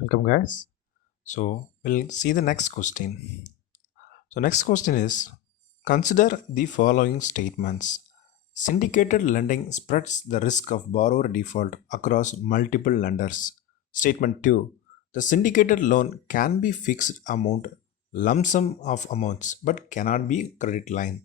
Welcome, guys. So, we'll see the next question. So, next question is, consider the following statements. Syndicated lending spreads the risk of borrower default across multiple lenders. Statement 2. The syndicated loan can be fixed amount, lump sum of amounts, but cannot be credit line.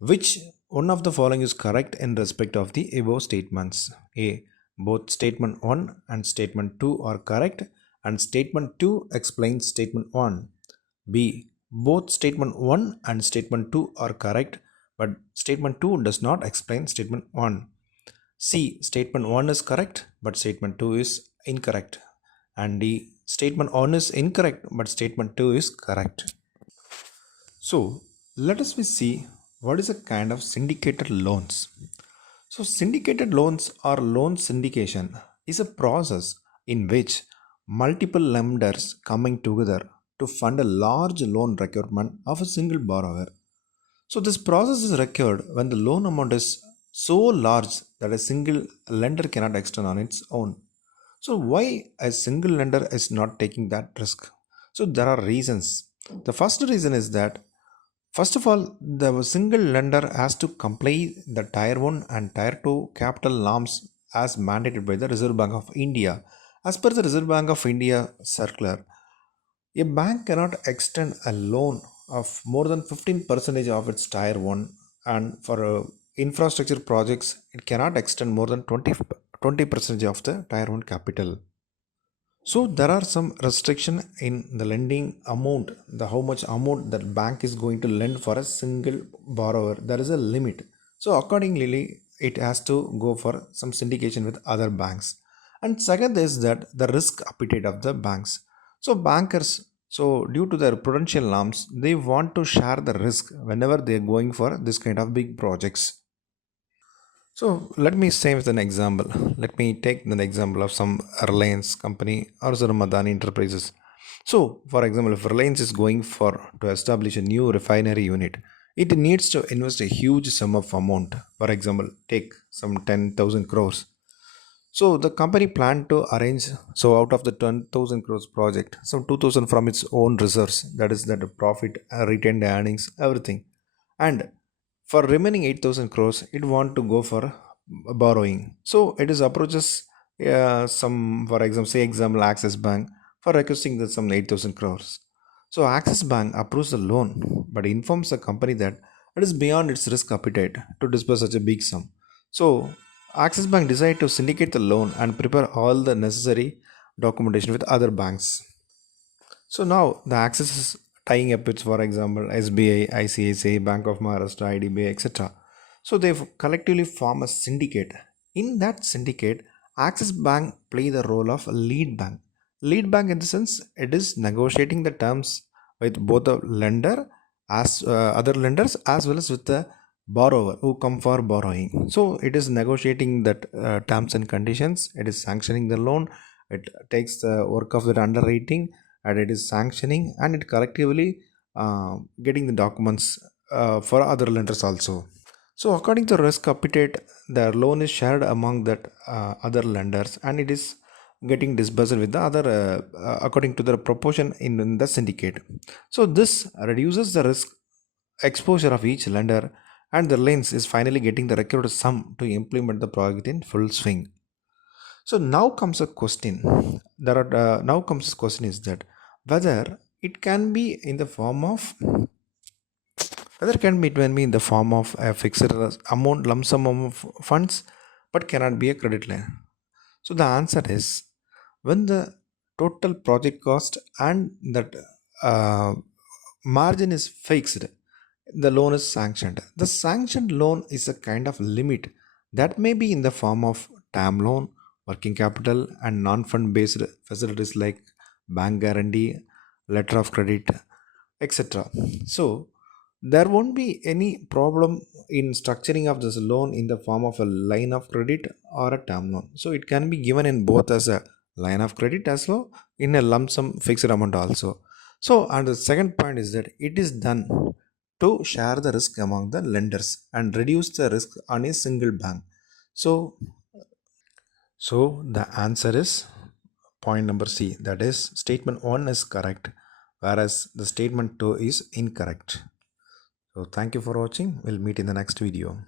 Which one of the following is correct in respect of the above statements? A. Both statement 1 and statement 2 are correct, and statement 2 explains statement 1. B. Both statement 1 and statement 2 are correct, but statement 2 does not explain statement 1. C. Statement 1 is correct, but statement 2 is incorrect. And D. Statement 1 is incorrect, but statement 2 is correct. So, let us see what is a kind of syndicated loans. So, syndicated loans or loan syndication is a process in which multiple lenders coming together to fund a large loan requirement of a single borrower. So, this process is required when the loan amount is so large that a single lender cannot extend on its own. So, why a single lender is not taking that risk? So, there are reasons. The first reason is that first of all, the single lender has to comply the Tier 1 and Tier 2 capital norms as mandated by the Reserve Bank of India. As per the Reserve Bank of India circular, a bank cannot extend a loan of more than 15% of its Tier 1, and for infrastructure projects, it cannot extend more than 20% of the Tier 1 capital. So there are some restriction in the lending amount, the how much amount that bank is going to lend for a single borrower. There is a limit. So accordingly, it has to go for some syndication with other banks. And second is that the risk appetite of the banks. So bankers, so due to their prudential norms, they want to share the risk whenever they are going for this kind of big projects. So let me say with an example. Let me take an example of some Reliance company or some Adani Enterprises. So, for example, if Reliance is going for to establish a new refinery unit, it needs to invest a huge sum of amount. For example, take some 10,000 crores. So the company planned to arrange so out of the 10,000 crores project, some 2,000 from its own reserves. That is that profit, retained earnings, everything, and for remaining 8,000 crores, it want to go for borrowing. So it is approaches some, for example, say example, Axis Bank for requesting the some 8,000 crores. So Axis Bank approves the loan, but informs the company that it is beyond its risk appetite to disburse such a big sum. So Axis Bank decided to syndicate the loan and prepare all the necessary documentation with other banks. So now the Axis is tying up with, for example, SBI, ICICI, Bank of Maharashtra, IDBI, etc. So they collectively form a syndicate. In that syndicate, Axis Bank play the role of a lead bank. Lead bank in the sense it is negotiating the terms with both the lender as other lenders as well as with the borrower who come for borrowing. So it is negotiating that terms and conditions. It is sanctioning the loan. It takes the work of the underwriting and it is sanctioning and it collectively getting the documents for other lenders also. So according to risk appetite, the loan is shared among that other lenders and it is getting disbursed with the other according to the proportion in the syndicate. So this reduces the risk exposure of each lender and the lens is finally getting the required sum to implement the project in full swing. So now comes a question. There are now comes this question is that whether it can be in the form of whether can be it can be in the form of a fixed amount lump sum of funds, but cannot be a credit line. So the answer is when the total project cost and that uh, margin is fixed, the loan is sanctioned. The sanctioned loan is a kind of limit that may be in the form of term loan, working capital, and non fund based facilities like bank guarantee, letter of credit, etc. So, there won't be any problem in structuring of this loan in the form of a line of credit or a term loan. So, it can be given in both as a line of credit as well in a lump sum fixed amount also. So, and the second point is that it is done to share the risk among the lenders and reduce the risk on a single bank. So, so the answer is point number C, that is statement 1 is correct, whereas the statement 2 is incorrect. So thank you for watching. We'll meet in the next video.